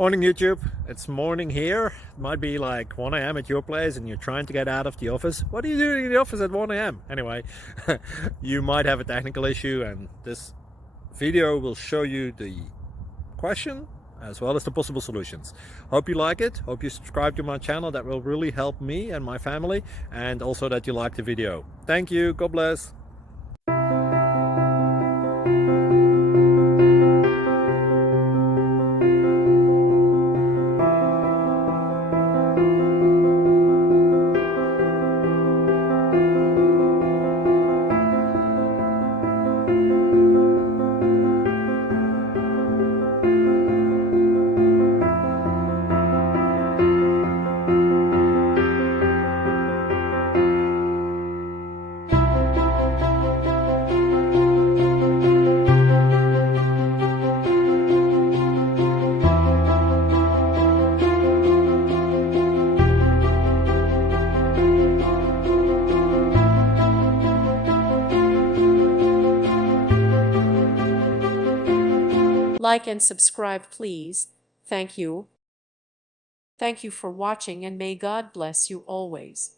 Morning YouTube, it's morning here. It might be like 1 a.m. at your place and you're trying to get out of the office. What are you doing in the office at 1 a.m.? Anyway, you might have a technical issue and this video will show you the question as well as the possible solutions. Hope you like it, hope you subscribe to my channel. That will really help me and my family, and also that you like the video. Thank you, God bless. Like and subscribe, please. Thank you. Thank you for watching, and may God bless you always.